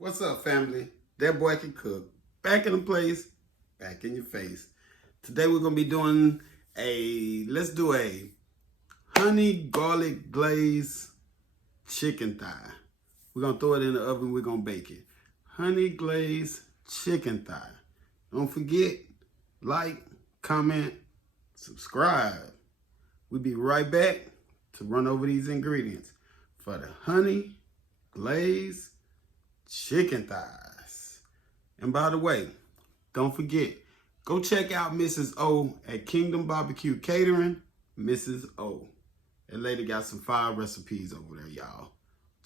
What's up, family? That boy can cook. Back in the place, back in your face. Today we're gonna be doing let's do a honey garlic glaze chicken thigh. We're gonna throw it in the oven, we're gonna bake it. Honey glaze chicken thigh. Don't forget, like, comment, subscribe. We'll be right back to run over these ingredients for the honey glaze chicken thighs. And by the way, don't forget, go check out Mrs. O at Kingdom Barbecue Catering. Mrs. O. That lady got some fire recipes over there, y'all.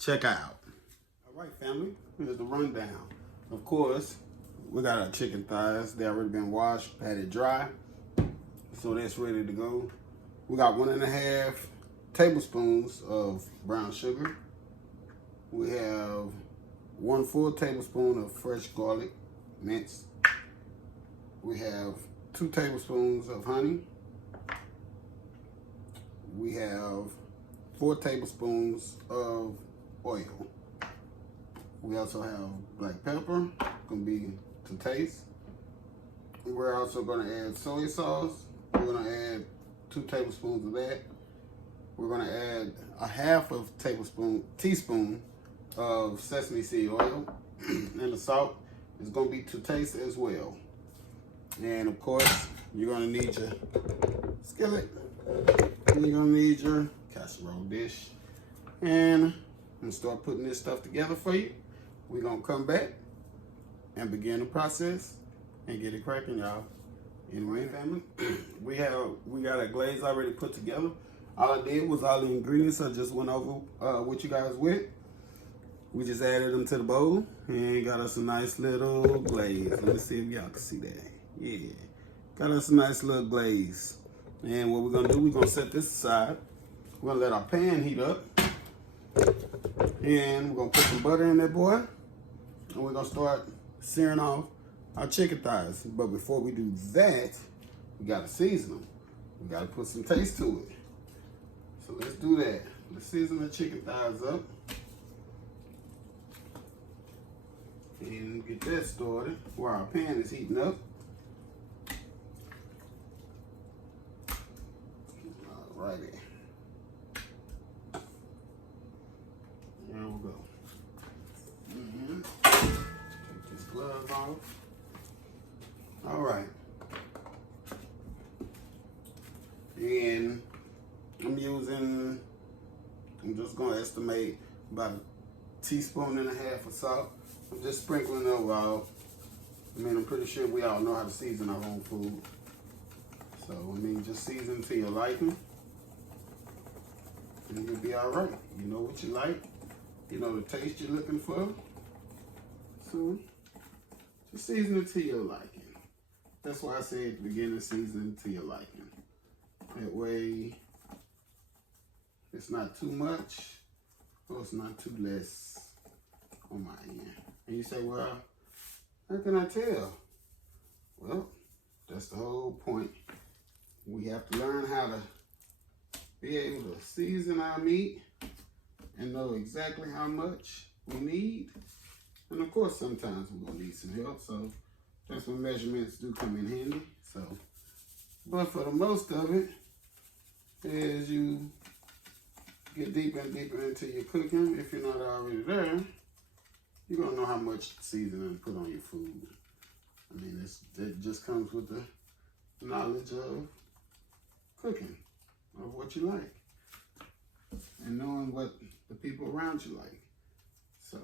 Check out. All right, family, here's the rundown. Of course, we got our chicken thighs. They already been washed, patted dry. So that's ready to go. We got 1.5 tablespoons of brown sugar. We have 1 full tablespoon of fresh garlic, mince. We have 2 tablespoons of honey. We have 4 tablespoons of oil. We also have black pepper, gonna be to taste. We're also gonna add soy sauce. We're gonna add 2 tablespoons of that. We're gonna add a half of teaspoon of sesame seed oil, and the salt is going to be to taste as well. And of course, you're going to need your skillet, and you're going to need your casserole dish. And I'm going to start putting this stuff together for you. We're going to come back and begin the process and get it cracking, y'all. Anyway, family, we got a glaze already put together. All I did was all the ingredients I just went over with you guys with. We just added them to the bowl and got us a nice little glaze. Let me see if y'all can see that. Yeah, got us a nice little glaze. And what we're gonna do, we're gonna set this aside. We're gonna let our pan heat up. And we're gonna put some butter in there, boy. And we're gonna start searing off our chicken thighs. But before we do that, we gotta season them. We gotta put some taste to it. So let's do that. Let's season the chicken thighs up. And get that started while our pan is heating up. Alrighty. There we go. Take this glove off. Alright. And I'm just gonna estimate about 1.5 teaspoons of salt. I'm just sprinkling over all. I mean, I'm pretty sure we all know how to season our own food. So, I mean, just season to your liking. And you'll be all right. You know what you like. You know the taste you're looking for. So, just season it to your liking. That's why I say at the beginning, season it to your liking. That way, it's not too much, or it's not too less on my end. And you say, well, how can I tell? Well, that's the whole point. We have to learn how to be able to season our meat and know exactly how much we need. And of course, sometimes we're gonna need some help. So that's when measurements do come in handy. So, but for the most of it, as you get deeper and deeper into your cooking, if you're not already there, you're gonna know how much seasoning to put on your food. I mean, it just comes with the knowledge of cooking, of what you like, and knowing what the people around you like. So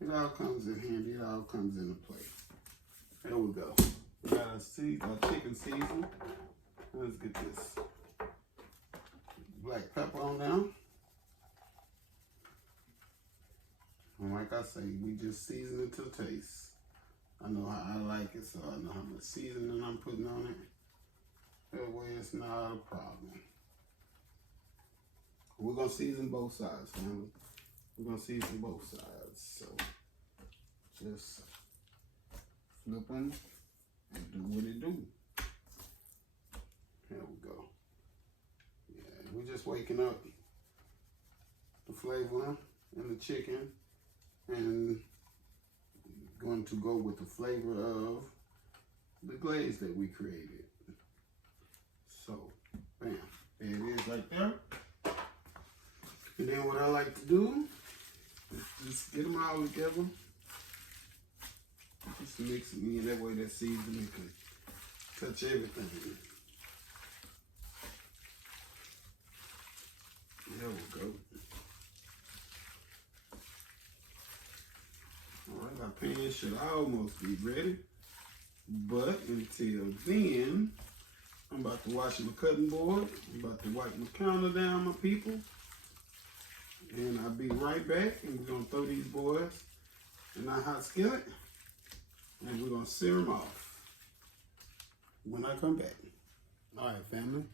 it all comes in handy. It all comes into play. There we go. We got our chicken season. Let's get this black pepper on now. And like I say, we just season it to taste. I know how I like it, so I know how much seasoning I'm putting on it. That way it's not a problem. We're gonna season both sides, family. We're gonna season both sides. So just flip them and do what it do. There we go. Yeah, we're just waking up the flavor in the chicken and going to go with the flavor of the glaze that we created. So, bam, there it is right there. And then what I like to do is just get them all together. Just mix it in, that way that seasoning can touch everything. There we go. Alright, our pan should almost be ready. But until then, I'm about to wash my cutting board. I'm about to wipe my counter down, my people. And I'll be right back. And we're going to throw these boys in our hot skillet. And we're going to sear them off when I come back. All right, family.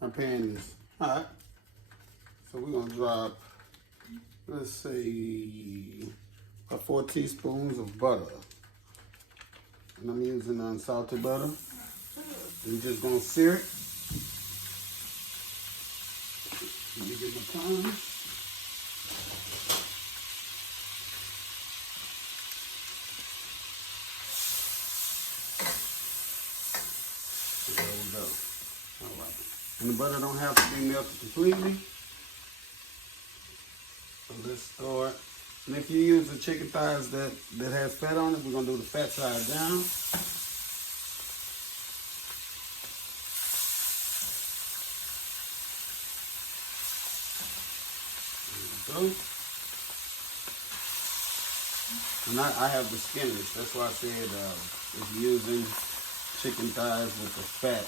My pan is hot. So we're going to drop, let's say, about 4 teaspoons of butter. And I'm using unsalted butter. I'm just going to sear it. Let me get my time. There we go. All right. And the butter don't have to be melted completely. So let's start. And if you use the chicken thighs that has fat on it, we're going to do the fat side down. There we go. And I have the skinless. That's why I said if you're using chicken thighs with the fat,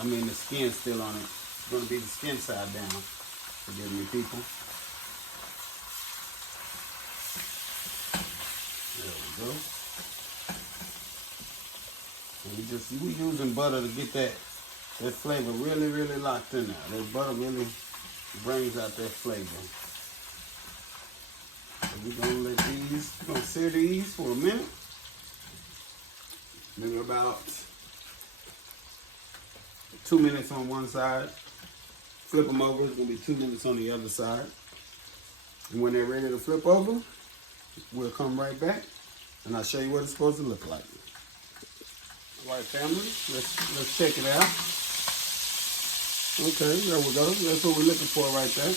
I mean the skin still on it, it's going to be the skin side down. Forgive me, people. There we go. And we using butter to get that flavor really, really locked in there. That butter really brings out that flavor. So we're gonna let these, we're gonna sear these for a minute. Maybe about 2 minutes on one side. Flip them over, it's gonna be 2 minutes on the other side. And when they're ready to flip over, we'll come right back and I'll show you what it's supposed to look like. All right, family, let's check it out. Okay, there we go. That's what we're looking for right there.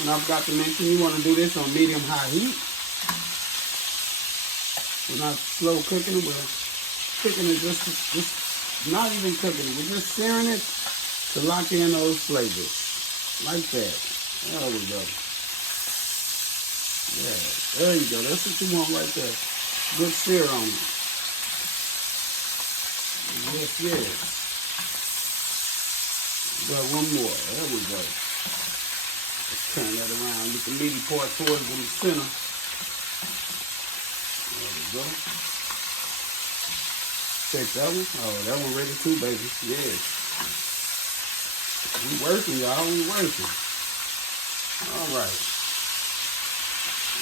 And I forgot to mention, you want to do this on medium-high heat. We're not slow cooking it. We're cooking it just not even cooking it. We're just searing it to lock in those flavors. Like that. There we go. Yeah, there you go. That's what you want right there. Good sear on it. Yes, yes. Got one more. There we go. Let's turn that around. Get the meaty part towards the center. There we go. Check that one. Oh, that one ready too, baby. Yes. We working, y'all. We working. All right.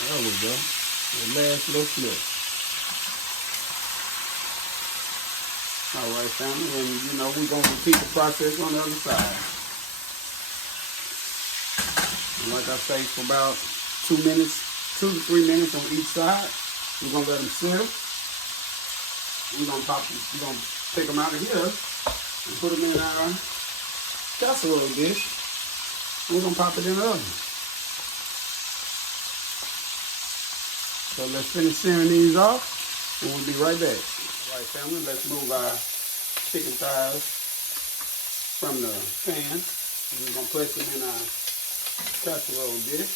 There we go. The last little flip. All right, family, and you know we're gonna repeat the process on the other side. And like I say, for about 2 minutes, 2 to 3 minutes on each side, we're gonna let them sear. We're gonna take them out of here and put them in our casserole dish. We're gonna pop it in the oven. So let's finish searing these off, and we'll be right back. All right, family, let's move our chicken thighs from the pan. We're going to place them in our casserole dish.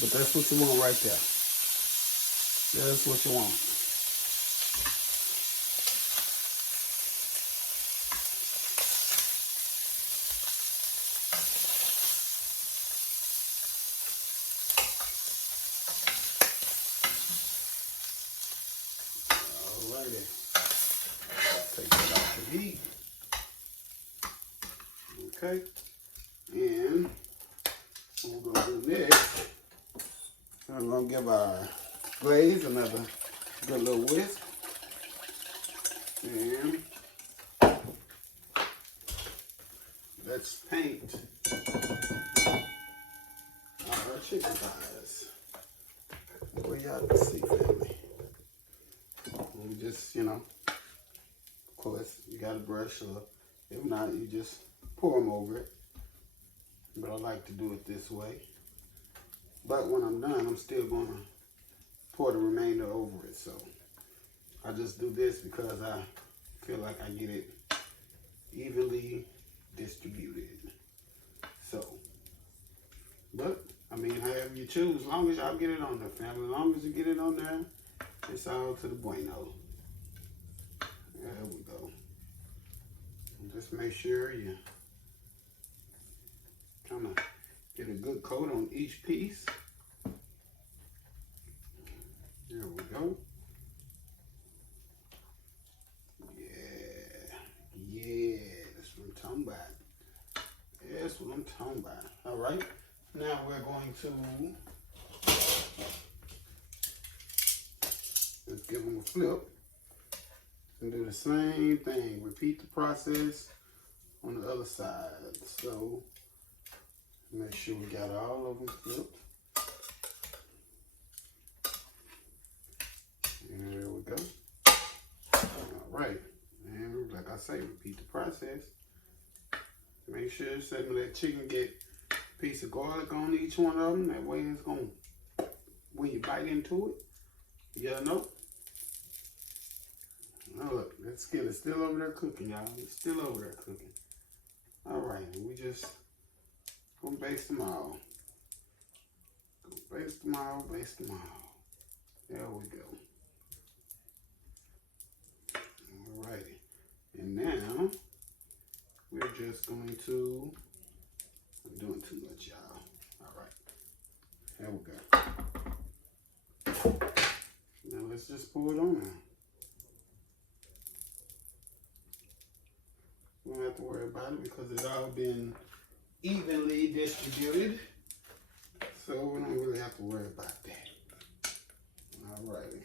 But that's what you want right there. That's what you want. Take that off the heat. Okay. And what we're going to do next, I'm going to give our glaze another good little whisk. And let's paint our chicken thighs. way y'all can see, family. And you just, you know, of course, you got a brush, or if not, you just pour them over it. But I like to do it this way. But when I'm done, I'm still going to pour the remainder over it. So I just do this because I feel like I get it evenly distributed. So, but I mean, however you choose, as long as y'all get it on there, family. As long as you get it on there, it's all to the bueno. There we go. And just make sure you kind of get a good coat on each piece. There we go. Yeah, that's what I'm talking about. That's what I'm talking about. All right, now we're going to, let's give them a flip and do the same thing. Repeat the process on the other side. So make sure we got all of them flipped. There we go. All right, and like I say, repeat the process. Make sure some of that chicken get a piece of garlic on each one of them. That way it's going to, when you bite into it, you'll know. Now look, that skillet's still over there cooking, y'all. It's still over there cooking. All right, and we just gonna baste them all. Go baste them all, baste them all. There we go. All righty. And now, we're just going to, I'm doing too much, y'all. All right, there we go. Now let's just pour it on now. We don't have to worry about it because it's all been evenly distributed. So we don't really have to worry about that. All righty.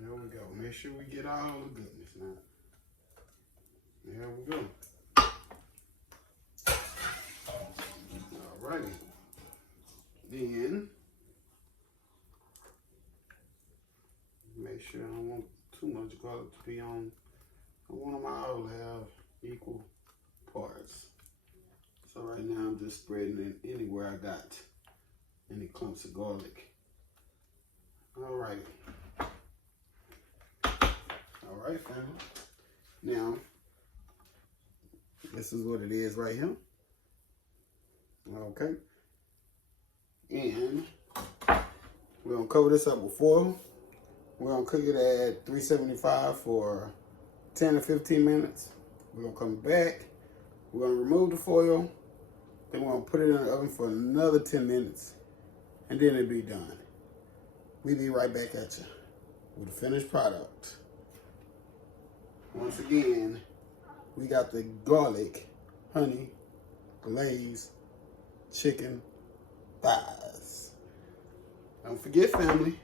There we go. Make sure we get all the goodness now. There we go. All righty. Then, make sure I don't want too much garlic to be on. I want them all to have equal parts. So right now I'm just spreading it anywhere I got any clumps of garlic. All right. All right, family. Now, this is what it is right here. Okay. And we're gonna cover this up with foil. We're gonna cook it at 375 for 10 to 15 minutes. We're gonna come back. We're gonna remove the foil. Then we're gonna put it in the oven for another 10 minutes. And then it'll be done. We'll be right back at you with the finished product. Once again, we got the garlic, honey, glaze, chicken thighs. Don't forget, family,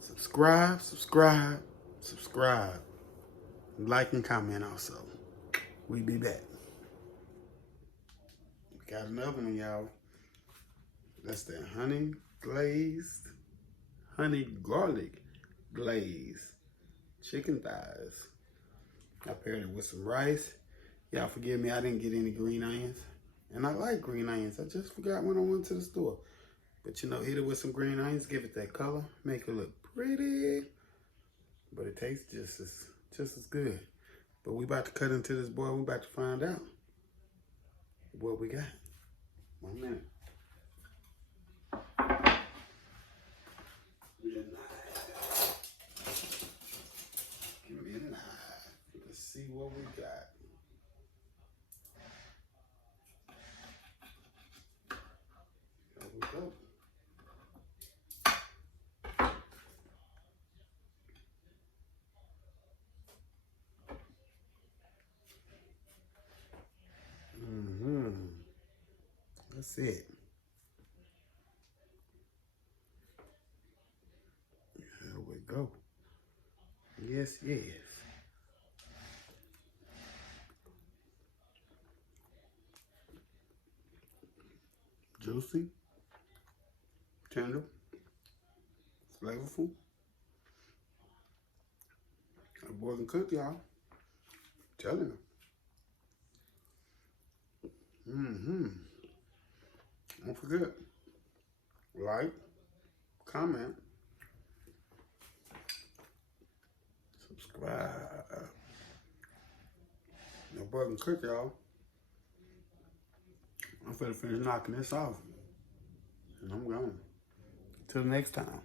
subscribe, subscribe, subscribe. Like and comment also. We'll be back. We got another one, y'all. That's the honey garlic glaze chicken thighs. I paired it with some rice. Y'all forgive me, I didn't get any green onions. And I like green onions. I just forgot when I went to the store. But you know, hit it with some green onions, give it that color, make it look pretty. But it tastes just as good. But we about to cut into this boy. We about to find out what we got. 1 minute. Give me a knife. Let's see what we got. There we go. That's it. There we go. Yes, yes. juicy, tender, flavorful. That wasn't cooked, y'all. Telling you. Don't forget, like, comment, subscribe. No wasn't cooked, y'all. I'm finna finish knocking this off. And I'm gone. Till next time.